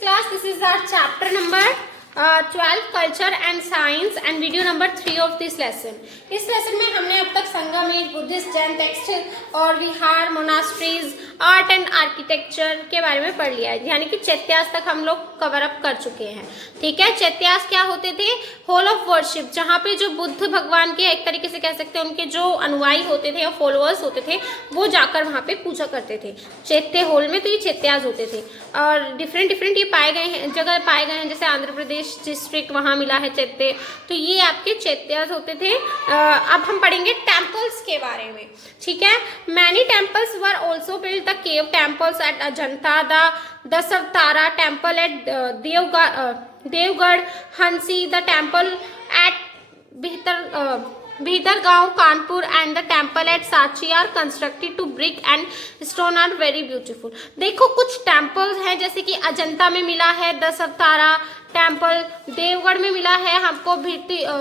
class, this is our chapter number 12 culture and science and video number 3 of this lesson. इस lesson में हमने अब तक संगम as, Buddhist, Jain text और विहार, monasteries, art and architecture के बारे में पढ़ लिया है, यानी कि चैत्यास तक हम लोग कवर अप कर चुके हैं। ठीक है, चैत्यास क्या होते थे? हॉल ऑफ वर्शिप, जहाँ पे जो बुद्ध भगवान के एक तरीके से कह सकते हैं उनके जो अनुयायी होते थे या फॉलोअर्स होते थे वो जाकर वहाँ पे पूजा करते थे चैत्य हॉल में। तो ये चैत्यास होते थे और डिफरेंट ये पाए गए हैं, जगह पाए गए हैं, जैसे आंध्र प्रदेश डिस्ट्रिक्ट वहाँ मिला है चैत्य। तो ये आपके चैत्यास होते थे। अब हम पढ़ेंगे टेम्पल्स के बारे में। ठीक है, many temples were also build, the cave temples at Ajanta, the Dashavatara temple at Deogarh, Hansi, the temple at Bhitargaon, Kanpur and the temple at Sachi are constructed to brick and stone are very beautiful। देखो कुछ temples हैं, जैसे कि अजंता में मिला है Dashavatara temple, Deogarh में मिला है हमको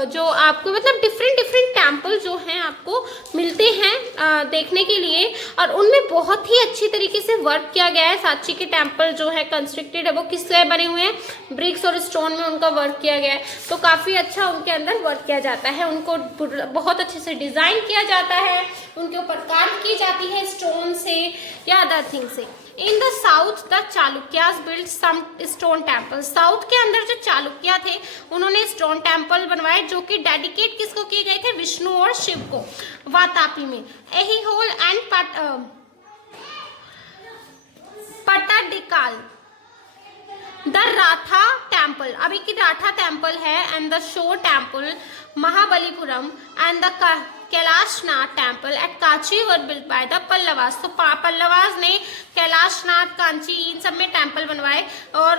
जो आपको मतलब डिफरेंट टेम्पल जो हैं आपको मिलते हैं देखने के लिए, और उनमें बहुत ही अच्छी तरीके से वर्क किया गया है। सांची के टेम्पल जो है कंस्ट्रक्टेड है वो किससे बने हुए हैं? ब्रिक्स और स्टोन में उनका वर्क किया गया है। तो काफ़ी अच्छा उनके अंदर वर्क किया जाता है, उनको बहुत अच्छे से डिज़ाइन किया जाता है, उनके ऊपर कार्व की जाती है स्टोन से या अदर थिंग से। In the south the Chalukyas build some stone temple, south के अंदर जो चालुक्या थे उन्होंने स्टोन टेम्पल बनवाए जो कि डेडिकेट किसको किए गए थे? विष्णु और शिव को, वातापी में। एहिहोल एंड पट्टाडिकाल, द राथा टेम्पल, अभी की राथा टेम्पल है, and the shore temple Mahabalipuram and the Kailashnath temple at Kanchi were built by the Pallavas. तो पल्लवास ने कैलाशनाथ, कांची इन सब में टेम्पल बनवाए, और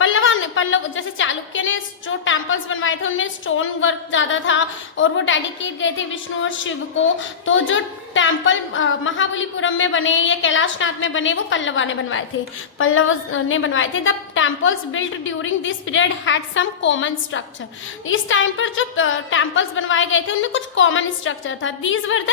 पल्लव जैसे चालुक्य ने जो टेम्पल्स बनवाए थे उनमें स्टोन वर्क ज़्यादा था और वो डेडिकेट गए थे विष्णु और शिव को। तो जो टेम्पल महाबलीपुरम में बने या कैलाशनाथ में बने वो पल्लवा ने बनवाए थे, the temples built during this period had some common structure. इस टाइम पर जो टेम्पल्स बनवाए गए थे उनमें कुछ कॉमन स्ट्रक्चर था। These were the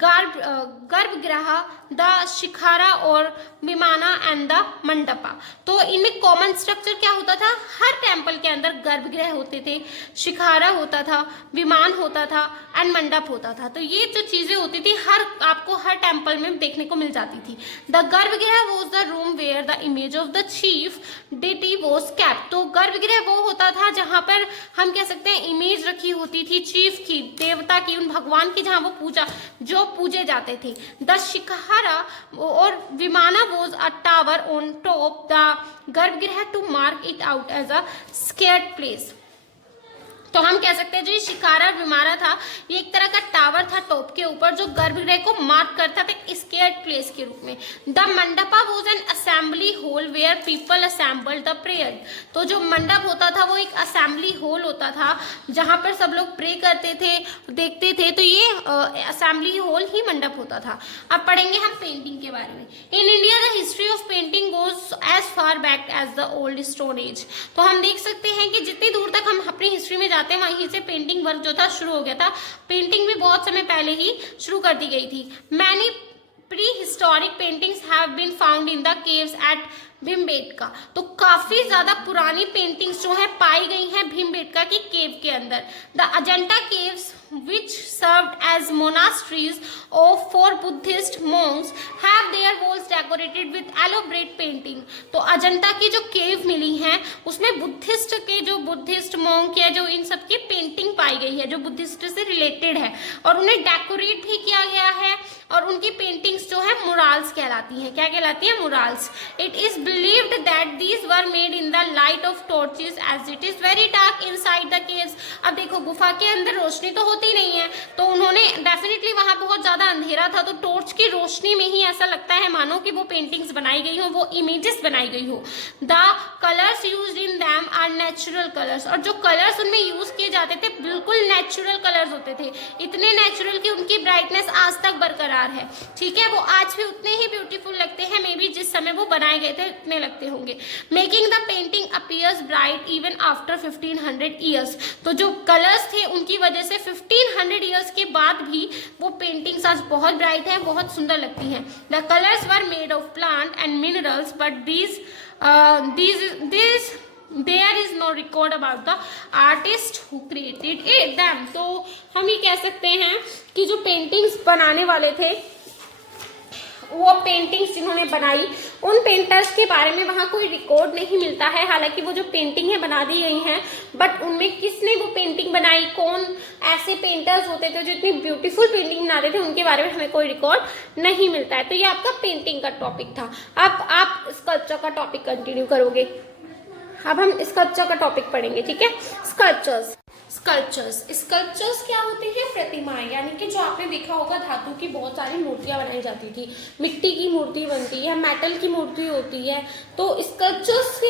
garbhagriha, the shikhara और विमाना एंड द मंडपा। तो इनमें कॉमन स्ट्रक्चर क्या होता था? हर टेम्पल के अंदर गर्भगृह होते थे, शिखारा होता था, विमान होता था एंड मंडप होता था। तो ये जो चीजें होती थी आपको हर टेम्पल में देखने को मिल जाती थी। The garbhagriha was the room where the image of the chief deity was kept. तो गर्भगृह वो होता था जहां पर हम कह सकते हैं इमेज रखी होती थी चीफ की, देवता की, उन भगवान की, जहां वो पूजे जाते थे। द शिखारा और vimana was a tower on top the garbhagriha to mark it out as a sacred place. तो हम कह सकते हैं जो ये शिखारा और विमाना था ये एक तरह का टावर था टॉप के ऊपर जो गर्भगृह को मार्क करता था स्केर्ड प्लेस के रूप में। The mandapa was an assembly hall where people assembled the prayer. तो जो मंडप होता था वो एक असेंबली हॉल होता था जहाँ पर सब लोग प्रे करते थे, देखते थे। तो ये असेंबली हॉल ही मंडप होता था। अब पढ़ेंगे हम पेंटिंग के बारे में। In India the history of painting goes as far back as the old stone age. तो हम देख सकते हैं कि जितनी दूर तक हम अपनी हिस्ट्री में वहीं से पेंटिंग वर्क जो था शुरू हो गया था। पेंटिंग भी बहुत समय पहले ही शुरू कर दी गई थी। Many prehistoric paintings have been found in the caves at Bhimbetka. तो काफी ज्यादा पुरानी पेंटिंग्स जो है पाई गई हैं भीमबेटका की केव के अंदर। The Ajanta caves which served as monasteries for Buddhist monks have their walls decorated with elaborate painting। तो अजंता की जो केव मिली हैं उसमें बुद्धिस्ट मॉन्क या जो इन सब की पेंटिंग पाई गई है जो बुद्धिस्ट से रिलेटेड है, और उन्हें डेकोरेट भी किया गया है, और उनकी पेंटिंग्स जो है मुराल्स कहलाती हैं। क्या कहलाती है? Murals. It is believed that these were made in the light of torches as it is very dark inside the caves. अब देखो गुफा के अंदर रोशनी तो होती नहीं है, तो उन्होंने डेफिनेटली वहां बहुत ज्यादा अंधेरा था, तो टॉर्च की रोशनी में ही ऐसा लगता है मानो कि वो पेंटिंग्स बनाई गई हो, वो इमेजेस बनाई गई हो। The colours used in them are natural colours. और जो कलर्स उनमें यूज किए जाते थे बिल्कुल नेचुरल कलर्स होते थे, इतने नेचुरल कि उनकी ब्राइटनेस आज तक बरकरार है। ठीक है, वो आज भी उतने ही ब्यूटीफुल लगते हैं, मे बी जिस समय वो बनाए गए थे उतने लगते होंगे। Making the painting appears bright even after 1500 years. तो जो कलर्स थे उनकी वजह से 1500 ईयर्स के बाद भी वो पेंटिंग्स आज बहुत ब्राइट है, बहुत सुंदर लगती हैं। The colours were made of plant and minerals but these there is no record about the artist who created it them. तो हम ये कह सकते हैं कि जो पेंटिंग्स बनाने वाले थे, वो पेंटिंग्स जिन्होंने बनाई, उन पेंटर्स के बारे में वहाँ कोई रिकॉर्ड नहीं मिलता है। हालांकि वो जो पेंटिंग है बना दी गई हैं, बट उनमें किसने वो पेंटिंग बनाई, कौन ऐसे पेंटर्स होते थे जो इतनी ब्यूटीफुल पेंटिंग बनाते थे, उनके बारे में हमें कोई रिकॉर्ड नहीं मिलता है। तो ये आपका पेंटिंग का टॉपिक था। अब आप स्कल्पचर का टॉपिक कंटिन्यू करोगे। अब हम स्कल्पचर का टॉपिक पढ़ेंगे, ठीक है। स्कल्पचर्स क्या होते हैं? प्रतिमाएं, यानी कि जो आपने देखा होगा धातु की बहुत सारी मूर्तियां बनाई जाती थी, मिट्टी की मूर्ति बनती है, मेटल की मूर्ति होती है। तो स्कल्पचर्स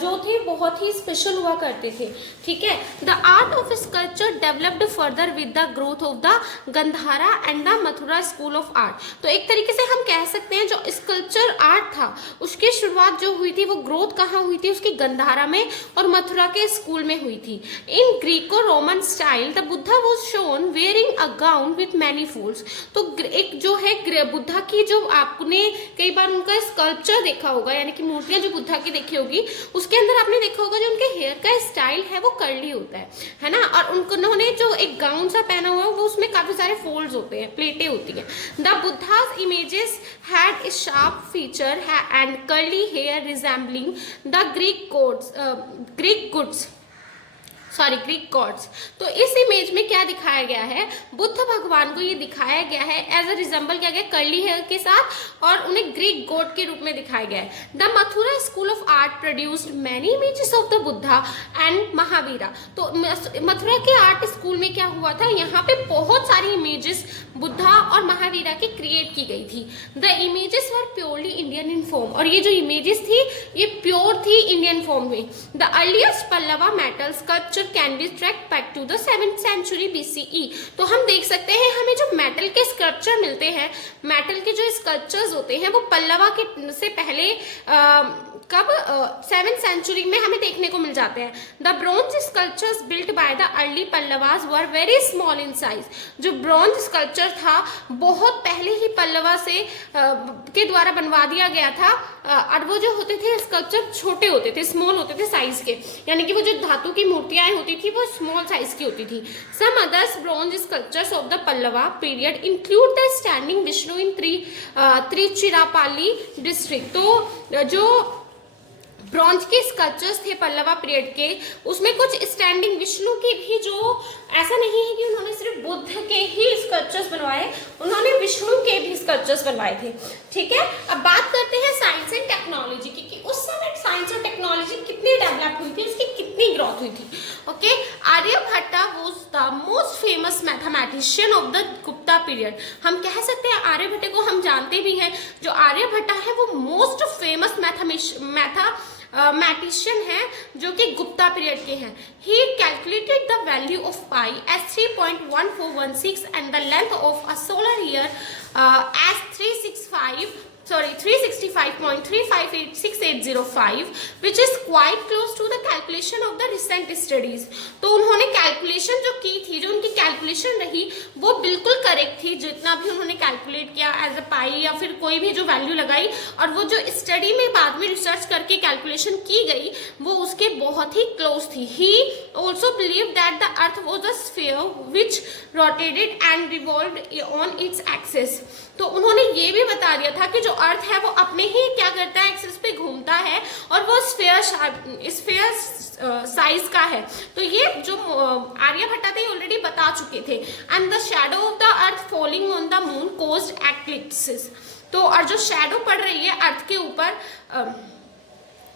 जो थे बहुत ही स्पेशल हुआ करते थे, ठीक है। The art of sculpture developed further with the growth of the Gandhara and the Mathura school of art. तो एक तरीके से हम कह सकते हैं जो स्कल्पचर आर्ट था उसकी शुरुआत जो हुई थी वो ग्रोथ कहाँ हुई थी? उसकी गंधारा में और मथुरा के स्कूल में हुई थी। In Greco Roman style the Buddha was shown wearing a gown with many folds. तो एक जो है बुद्धा की, जो आपने कई बार उनका स्कल्पचर देखा होगा, यानी कि मूर्तियां जो बुद्धा की देखी होगी, उसके अंदर आपने देखा होगा जो उनके हेयर का स्टाइल है वो कर्ली होता है ना। और उन्होंने जो एक गाउन सा पहना हुआ है वो उसमें काफी सारे फोल्ड्स होते हैं, प्लेटें होती हैं। The Buddha's images had a sharp feature and curly hair resembling the Greek gods. तो इस इमेज में क्या दिखाया गया है? बुद्ध भगवान को ये दिखाया गया है एज अ रिजेंबल किया गया कर्ली हेयर के साथ, और उन्हें ग्रीक गॉड के रूप में दिखाया गया है। The Mathura school of art produced many images of the Buddha and Mahavira. तो मथुरा के आर्ट स्कूल में क्या हुआ था? यहाँ पे बहुत सारी इमेजेस बुद्धा और महावीरा की क्रिएट की गई थी। The images were purely Indian in form, और ये जो इमेजेस थी ये प्योर थी इंडियन फॉर्म में। The earliest Pallava metal sculpture can be traced back to the 7th century BCE। तो हम देख सकते हैं हमें जो मेटल के स्कल्पचर मिलते हैं, मेटल के जो स्कल्पचर्स होते हैं वो पल्लवा के से पहले कब 7th सेंचुरी में हमें देखने को मिल जाते हैं। The bronze sculptures built by the early Pallavas were very small in size. जो ब्रॉन्ज स्कल्पचर था बहुत पहले ही पल्लवा से के द्वारा बनवा दिया गया था, और वो जो होते थे स्कल्पचर छोटे होते थे, स्मॉल होते थे साइज के, यानी कि वो जो धातु की मूर्तियां होती थी वो स्मॉल साइज की होती थी। Some others bronze sculptures of the Pallava period include the standing Vishnu in Tiruchirappalli district. तो जो ब्रॉन्ज के स्कल्पचर्स थे पल्लवा पीरियड के, उसमें कुछ स्टैंडिंग विष्णु के भी, जो ऐसा नहीं है कि उन्होंने सिर्फ बुद्ध के ही स्कल्पचर्स बनवाए, उन्होंने विष्णु के भी स्कल्पचर्स बनवाए थे, ठीक है। अब बात करते हैं साइंस एंड टेक्नोलॉजी की, कि उस समय साइंस और टेक्नोलॉजी कितनी डेवलप हुई थी, उसकी कितनी ग्रोथ हुई थी। Okay, Aryabhatta was the most famous mathematician of the Gupta period. हम कह सकते हैं आर्यभट्ट को हम जानते भी हैं, जो आर्यभट्टा है वो मोस्ट फेमस मैथमेटिशियन है जो कि गुप्ता पीरियड के हैं। He calculated the value of pi as 3.1416 and the length of a solar year as 365.358685 which is quite close to the calculation of the recent studies। तो उन्होंने कैलकुलेशन जो की थी, जो उनकी कैलकुलेशन रही वो बिल्कुल करेक्ट थी, जितना भी उन्होंने कैलकुलेट किया एज अ पाई या फिर कोई भी जो वैल्यू लगाई, और वो जो स्टडी में बाद में रिसर्च करके कैलकुलेशन की गई वो उसके बहुत ही क्लोज थी। He also believe that the earth was a sphere which rotated and revolved on its axis. तो उन्होंने ये भी बता दिया था कि जो अर्थ है वो अपने ही क्या करता है, एक्सिस पे घूमता है, और वो स्फीयर साइज का है। तो ये जो आर्यभट्टा थे ऑलरेडी बता चुके थे। And the shadow of the earth falling on the moon caused eclipses. तो और जो शैडो पड़ रही है अर्थ के ऊपर,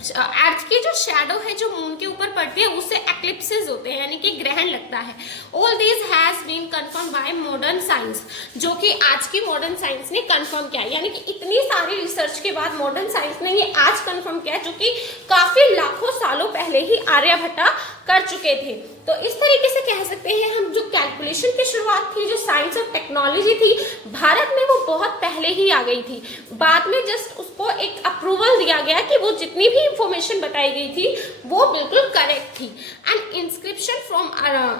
अर्थ की जो शैडो है जो मून के ऊपर पड़ती है उससे एक्लिप्सिस होते हैं, यानी कि ग्रहण लगता है। All this has been confirm by modern science, जो कि आज की मॉडर्न साइंस ने कंफर्म किया है, यानी कि इतनी सारी रिसर्च के बाद मॉडर्न साइंस ने ये आज कंफर्म किया, जो कि काफी लाखों सालों पहले ही आर्यभट्टा कर चुके थे। तो इस तरीके से कह सकते हैं हम, जो कैलकुलेशन की शुरुआत थी, जो साइंस और टेक्नोलॉजी थी भारत में, वो बहुत पहले ही आ गई थी। बाद में जस्ट उसको एक अप्रूवल दिया गया कि वो जितनी भी इंफॉर्मेशन बताई गई थी वो बिल्कुल करेक्ट थी। And inscription from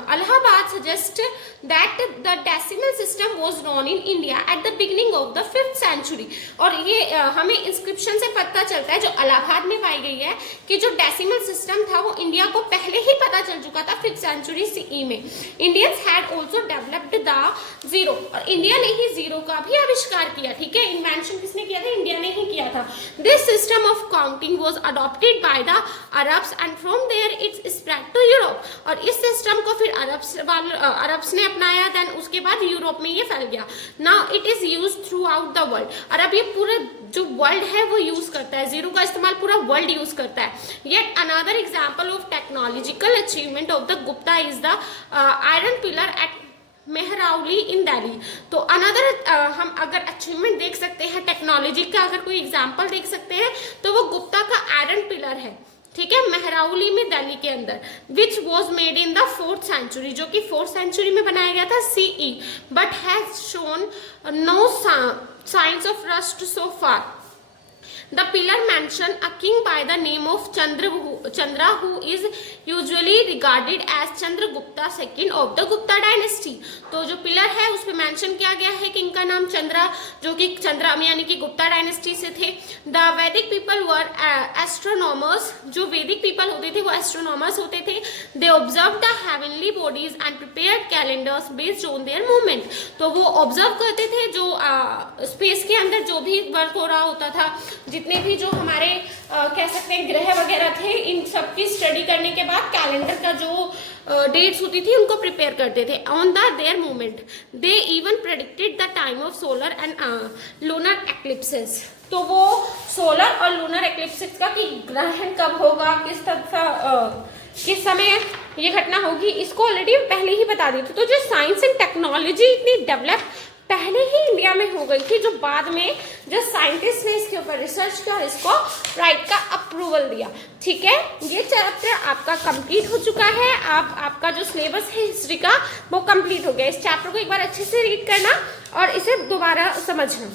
Allahabad suggest that the decimal system was known in India at the beginning of the 5th century. और ये हमें इंस्क्रिप्शन से पता चलता है, जो इलाहाबाद में पाई गई है, कि जो डेसिमल सिस्टम था वो इंडिया को पहले ही पता चल चुका था 5th सेंचुरी सीई में। Indians had also developed the zero, और इंडिया ने ही जीरो का भी आविष्कार किया। ठीक है, इन्वेंशन किसने किया था? इंडिया ने ही किया था। This system of counting was adopted by the Arabs and from there it's spread to Europe. और इस सिस्टम को फिर अरब्स ने अपनाया, देन उसके बाद यूरोप में ये फैल गया। Now it is used through out the world. और अब ये पूरे जो वर्ल्ड है वो यूज करता है, जीरो का इस्तेमाल पूरा वर्ल्ड यूज करता है। Yet another example of technological achievement of the Gupta is the iron pillar at Mehrauli in Delhi. तो अनदर हम अगर अचीवमेंट देख सकते हैं टेक्नोलॉजी का, अगर कोई एग्जांपल देख सकते हैं तो वो गुप्ता का आयरन पिलर है। ठीक है, मेहराउली में दिल्ली के अंदर, which was made in the 4th century, जो कि 4th सेंचुरी में बनाया गया था CE, but has shown no signs of rust so far. The pillar mention a king by the name of Chandra, who is usually regarded as Chandragupta II of the Gupta dynasty. तो जो pillar है उस पर mention किया गया है king का नाम चंद्रा, जो कि चंद्रा यानी कि गुप्ता डायनेस्टी से थे। द वैदिक पीपल वर एस्ट्रोनॉमर्स, जो वैदिक पीपल होते थे वो एस्ट्रोनॉमर्स होते थे। They observe the heavenly bodies and prepared calendars based on their movement. तो वो ऑब्जर्व करते थे जो स्पेस के अंदर जो भी वर्क हो रहा होता था, जितने भी जो हमारे कह सकते हैं ग्रह वगैरह थे, इन सब की स्टडी करने के बाद कैलेंडर का जो डेट्स होती थी उनको प्रिपेयर करते थे on the there movement. They even predicted the time of solar and lunar eclipses. तो वो सोलर और लूनर एक्लिप्सेस का कि ग्रहण कब होगा, किस समय ये घटना होगी, इसको ऑलरेडी पहले ही बता दी थी। तो जो साइंस एंड टेक्नोलॉजी इतनी डेवलप पहले ही इंडिया में हो गई थी, जो बाद में जो साइंटिस्ट ने इसके ऊपर रिसर्च किया, इसको राइट का अप्रूवल दिया। ठीक है, ये चैप्टर आपका कंप्लीट हो चुका है। आपका जो सिलेबस है हिस्ट्री का वो कंप्लीट हो गया। इस चैप्टर को एक बार अच्छे से रीड करना और इसे दोबारा समझना।